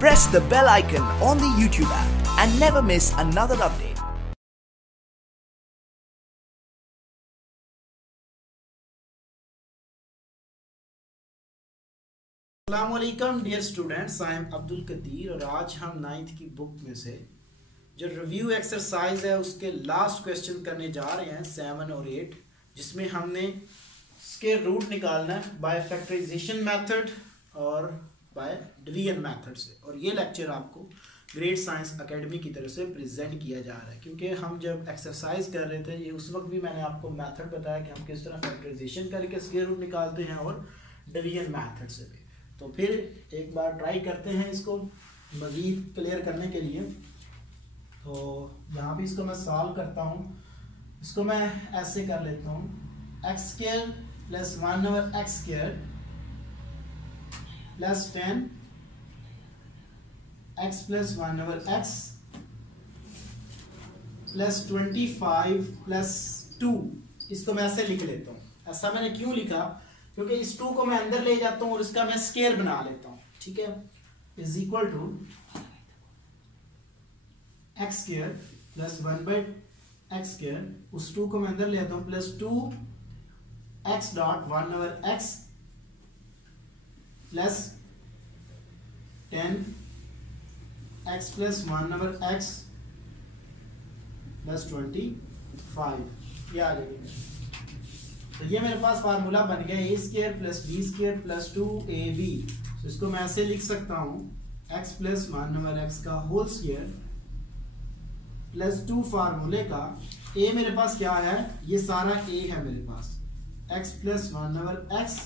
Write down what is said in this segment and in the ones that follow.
Press the bell icon on the YouTube app and never miss another update. अस्सलामुअलैकुम dear students, I am Abdul Qadir और आज हम 9th की book में से जो रिव्यू एक्सरसाइज है उसके लास्ट क्वेश्चन करने जा रहे हैं 7 और 8, जिसमें हमने स्क्वायर रूट निकालना है बाय फैक्टराइजेशन मेथड और बाय डिवीजन मेथड से। और ये लेक्चर आपको ग्रेट साइंस एकेडमी की तरफ से प्रेजेंट किया जा रहा है, क्योंकि हम जब एक्सरसाइज कर रहे थे ये उस वक्त भी मैंने आपको मेथड बताया कि हम किस तरह फैक्टराइजेशन करके स्क्वायर रूट निकालते हैं और डिवीजन मेथड से भी। तो फिर एक बार ट्राई करते हैं इसको मज़ीद क्लियर करने के लिए। तो यहाँ भी इसको मैं सॉल्व करता हूँ। इसको मैं ऐसे कर लेता हूँ, x square plus 1 over x square plus 10 x plus 1 over x plus 25 plus 2। इसको मैं ऐसे लिख लेता हूँ। ऐसा मैंने क्यों लिखा, क्योंकि इस 2 को मैं अंदर ले जाता हूं और इसका मैं स्क्वायर बना लेता हूं, ठीक है। Is equal to x square plus 1 by x square, उस 2 को मैं अंदर ले आता हूं, plus 2 x dot 1 over x plus 10 x plus 1 over x plus 25। ये आ जाएगा। तो ये मेरे पास फार्मूला बन गया a square plus b square plus 2ab। तो इसको मैं ऐसे लिख सकता हूँ, x प्लस 1 ओवर एक्स का होल स्क्वायर प्लस 2 फार्मूले का a मेरे पास क्या है, ये सारा a है मेरे पास, x प्लस 1 ओवर एक्स।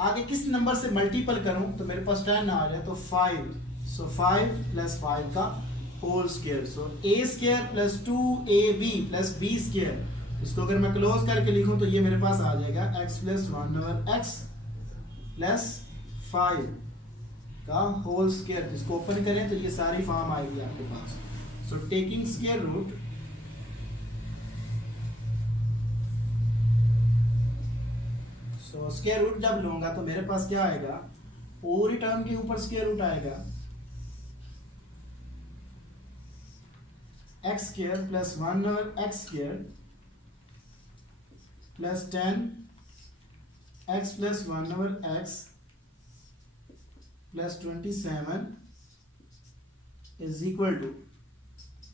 आगे किस नंबर से मल्टीपल करूं तो मेरे पास 10 आ जाए तो 5। सो 5 प्लस 5 का whole square. So a square plus 2ab plus b square, इसको अगर मैं क्लोज करके लिखूं तो ये मेरे पास आ जाएगा x plus 1 over x plus 5 का होल स्क्वायर। इसको ओपन करें तो ये सारी फॉर्म आएगी आपके पास। So taking square root square root जब लूंगा तो मेरे पास क्या आएगा, पूरी टर्म के ऊपर स्क्वायर रूट आएगा, x square plus 1 over x square plus 10 x plus 1 over x plus 27 is equal to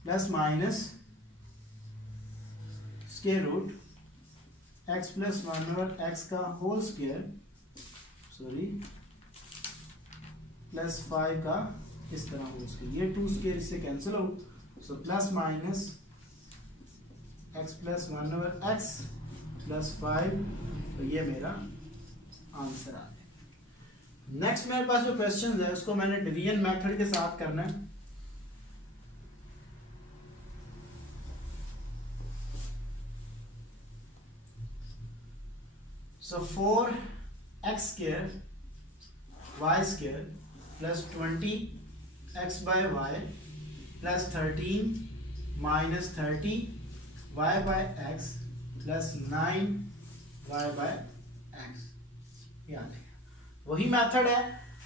plus minus square root x plus 1 over x का होल स्क्वायर, सॉरी प्लस 5 का इस तरह होल स्क्वायर। ये 2 square इससे cancel out, so plus minus x plus 1 over x plus 5। तो ये मेरा answer आ गया। नेक्स्ट मेरे पास जो क्वेश्चन है उसको मैंने डिवीजन मेथड के साथ करना है। So 4x square y square plus 20x by y plus 13 minus 30 y by x plus 9y by x. ये आ जाएगा। वही मेथड है,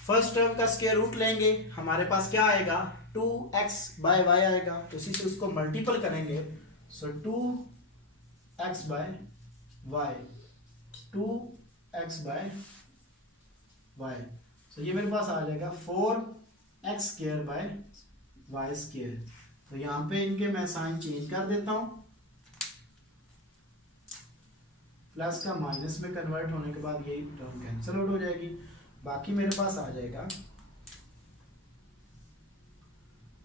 फर्स्ट टर्म का स्क्वायर रूट लेंगे, हमारे पास क्या आएगा 2x बाय y आएगा, तो इसी से उसको मल्टीपल करेंगे। So 2x by y 2x by y। So ये मेरे पास आ जाएगा 4x square by y square. तो यहाँ पे इनके मैं साइन चेंज कर देता हूँ, प्लस का माइनस में कन्वर्ट होने के बाद ये टर्म कैंसिल आउट हो जाएगी। बाकी मेरे पास आ जाएगा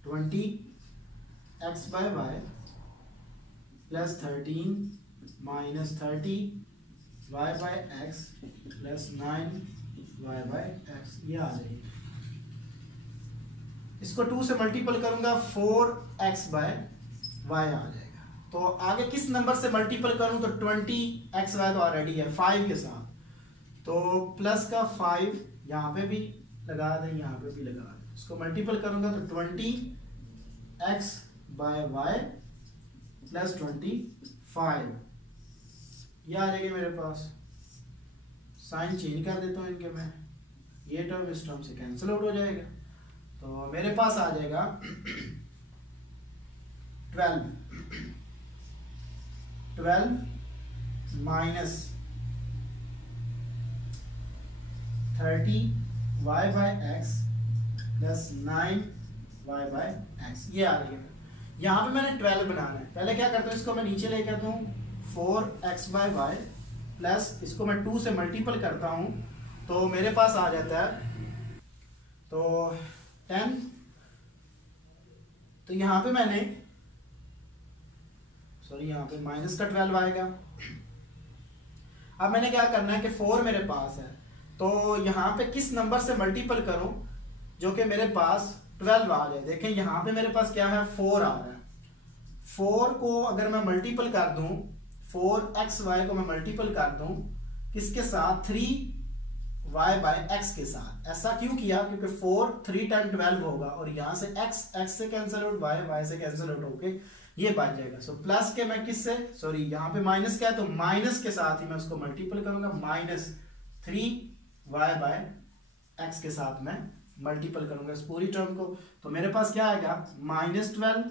20x by y plus 13 minus 30 y by x plus 9y by x. ये आ जाएगी। इसको 2 से मल्टीपल करूंगा 4x बाय y आ जाएगा। तो आगे किस नंबर से मल्टीपल करूं तो 20x वाई तो ऑलरेडी है 5 के साथ, तो प्लस का 5 यहाँ पे भी लगा दें, यहाँ पे भी लगा दें। इसको मल्टीपल करूंगा तो 20x बाय वाई प्लस 25 ये आ जाएगा मेरे पास। साइन चेंज कर देता हूँ इनके मैं, ये टर्म इस टर्म से कैंसिल आउट हो जाएगा। तो मेरे पास आ जाएगा 12 minus 30 y by x plus 9 y by x, ये आ रही है। यहाँ पे मैंने 12 बनाना है। पहले क्या करता हूँ, इसको मैं नीचे लेके आता हूँ 4x बाय वाई प्लस इसको मैं 2 से मल्टीपल करता हूँ तो मेरे पास आ जाता है तो 10। तो यहाँ पे मैंने यहाँ पे माइनस का 12 आएगा। अब मैंने क्या करना है कि 4 मेरे पास है तो यहाँ पे किस नंबर से मल्टीपल करूं जो कि मेरे पास 12 आ जाए। देखें यहाँ पे मेरे पास क्या है, 4 आ रहा है। 4 को अगर मैं मल्टीपल कर दूं, 4xy को मैं मल्टीपल कर दूं किसके साथ, 3y बाय x के साथ। ऐसा क्यों किया, क्योंकि 4 3 टाइम 12 होगा और यहाँ से x से कैंसिल आउट, y से कैंसिल आउट होके ये बच जाएगा। सो प्लस के मैं किससे, यहाँ पे माइनस क्या है तो माइनस के साथ ही मैं उसको मल्टीपल करूंगा, माइनस 3y बाय x के साथ मैं मल्टीपल करूंगा इस पूरी टर्म को। तो मेरे पास क्या आएगा, -12।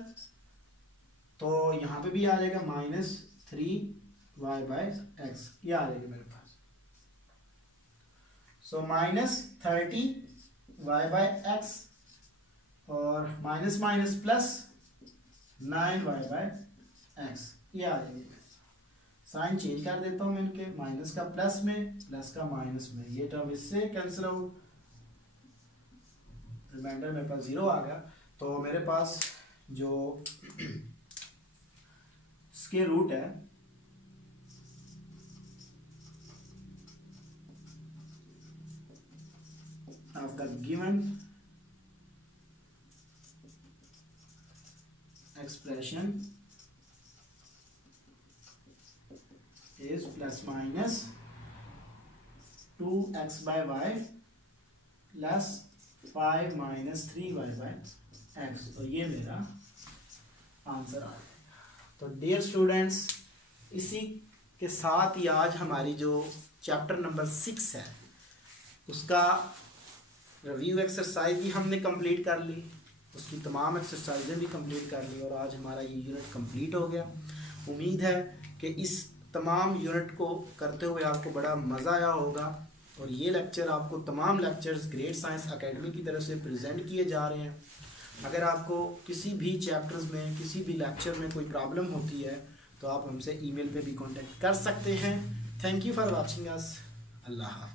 तो यहाँ पे भी आ जाएगा -3y बाय x, ये आ जाएगा मेरे पास। सो -30y बाय x और minus minus plus 9y by x, ये आ जाएगा। साइन चेंज कर देता हूं मैं इनके, माइनस का प्लस में, प्लस का माइनस में, ये टर्म इससे कैंसिल आउट, रिमाइंडर मेरे पास 0 आ गया। तो मेरे पास जो स्क्वायर रूट है of the given expression is plus minus 2x by y plus 5 minus 3y by x। तो ये मेरा आंसर आ जाएगा। तो डियर स्टूडेंट्स, इसी के साथ ही आज हमारी जो चैप्टर नंबर 6 है उसका रिव्यू एक्सरसाइज भी हमने कंप्लीट कर ली, उसकी तमाम एक्सरसाइजें भी कंप्लीट कर ली और आज हमारा ये यूनिट कंप्लीट हो गया। उम्मीद है कि इस तमाम यूनिट को करते हुए आपको बड़ा मज़ा आया होगा और ये लेक्चर आपको तमाम लेक्चर्स ग्रेट साइंस एकेडमी की तरफ से प्रेजेंट किए जा रहे हैं। अगर आपको किसी भी चैप्टर्स में, किसी भी लेक्चर में कोई प्रॉब्लम होती है तो आप हमसे ईमेल पे भी कांटेक्ट कर सकते हैं। Thank you for watching us. अल्लाह हाफ़िज़।